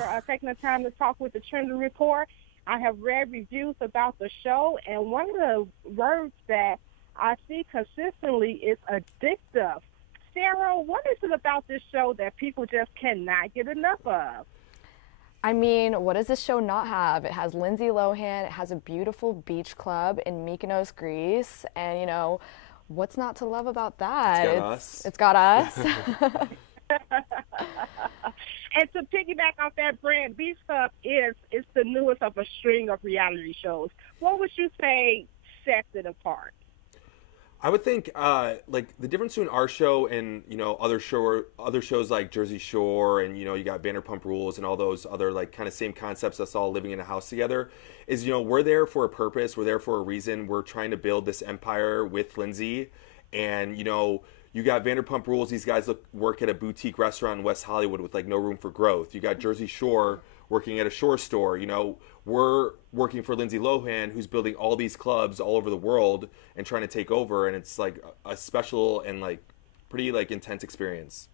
for taking the time to talk with the Trending Report. I have read reviews about the show, and one of the words that I see consistently is addictive. Sarah, what is it about this show that people just cannot get enough of? I mean, what does this show not have? It has Lindsay Lohan, it has a beautiful beach club in Mykonos, Greece, and what's not to love about that? It's got us. It's got us. And to piggyback off that, brand, Beach Club is the newest of a string of reality shows. What would you say sets it apart? I would think like the difference between our show and other shows like Jersey Shore and you got Vanderpump Rules and all those other like kind of same concepts, us all living in a house together, is we're there for a purpose, we're there for a reason. We're trying to build this empire with Lindsay, and you got Vanderpump Rules. These guys work at a boutique restaurant in West Hollywood with like no room for growth. You got Jersey Shore working at a shore store. We're working for Lindsay Lohan, who's building all these clubs all over the world and trying to take over. And it's like a special and like pretty like intense experience.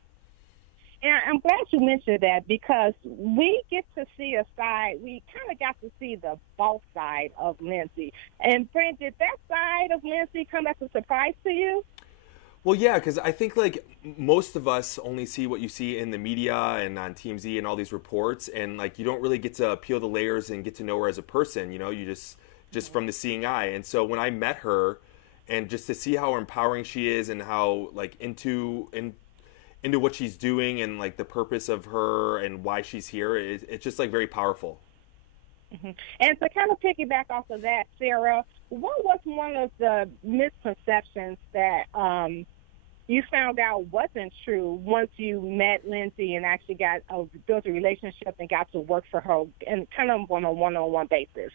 And I'm glad you mentioned that because we get to see a side. We kind of got to see the boss side of Lindsay. And Brent, did that side of Lindsay come as a surprise to you? Well, yeah, because I think like most of us only see what you see in the media and on TMZ and all these reports, and like you don't really get to peel the layers and get to know her as a person. You just from the seeing eye. And so when I met her, and just to see how empowering she is and how like into what she's doing and like the purpose of her and why she's here, it's just like very powerful. Mm-hmm. And to kind of piggyback off of that, Sarah, what was one of the misconceptions that you found out wasn't true once you met Lindsay and actually built a relationship and got to work for her and kind of on a one-on-one basis?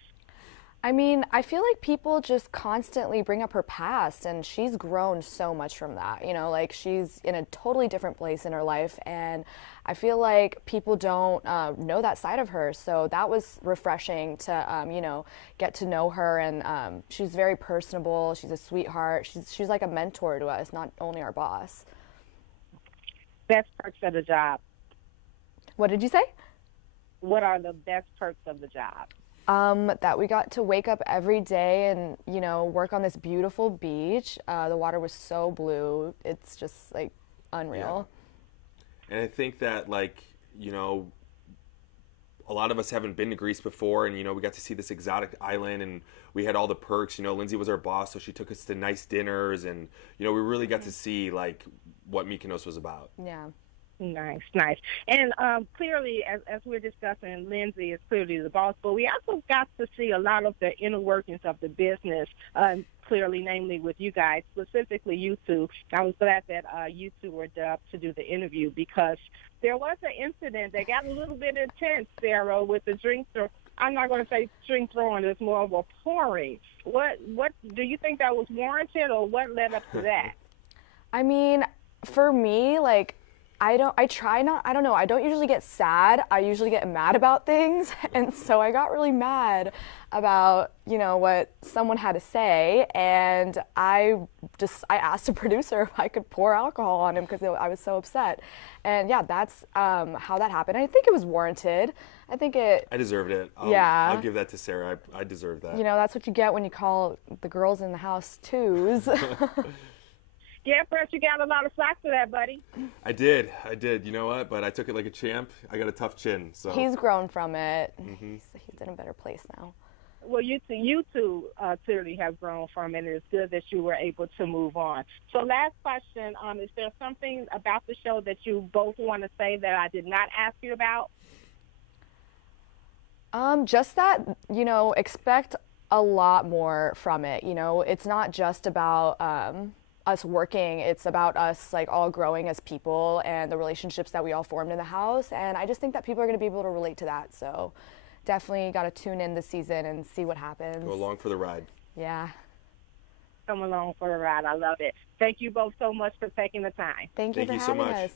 I mean, I feel like people just constantly bring up her past, and she's grown so much from that. Like she's in a totally different place in her life, and I feel like people don't know that side of her. So that was refreshing to, get to know her, and she's very personable. She's a sweetheart. She's like a mentor to us, not only our boss. Best perks of the job. What did you say? What are the best perks of the job? That we got to wake up every day and, work on this beautiful beach. The water was so blue. It's just like unreal. Yeah. And I think that like, a lot of us haven't been to Greece before, and, we got to see this exotic island, and we had all the perks. Lindsay was our boss, so she took us to nice dinners, and, we really got to see like what Mykonos was about. Yeah. Nice. And clearly, as we're discussing, Lindsay is clearly the boss, but we also got to see a lot of the inner workings of the business, clearly, namely with you guys, specifically you two. I was glad that you two were dubbed to do the interview because there was an incident that got a little bit intense, Sarah, with the drink throw. I'm not going to say drink throwing, it's more of a pouring. What do you think that was warranted, or what led up to that? I mean, for me, like, I don't usually get sad. I usually get mad about things. And so I got really mad about, what someone had to say. And I asked the producer if I could pour alcohol on him because I was so upset. And yeah, that's how that happened. I think it was warranted. I deserved it. Yeah. I'll give that to Sarah. I deserve that. That's what you get when you call the girls in the house twos. Yeah, Brett, you got a lot of slack for that, buddy. I did. You know what? But I took it like a champ. I got a tough chin. So he's grown from it. Mm-hmm. He's in a better place now. Well, you two clearly have grown from it, and it's good that you were able to move on. So last question, is there something about the show that you both want to say that I did not ask you about? Just that, expect a lot more from it. It's not just about us working, it's about us like all growing as people and the relationships that we all formed in the house, and I just think that people are going to be able to relate to that, so definitely got to tune in this season and see what happens. Go along for the ride. Yeah. Come along for the ride. I love it. Thank you both so much for taking the time. Thank you for having us.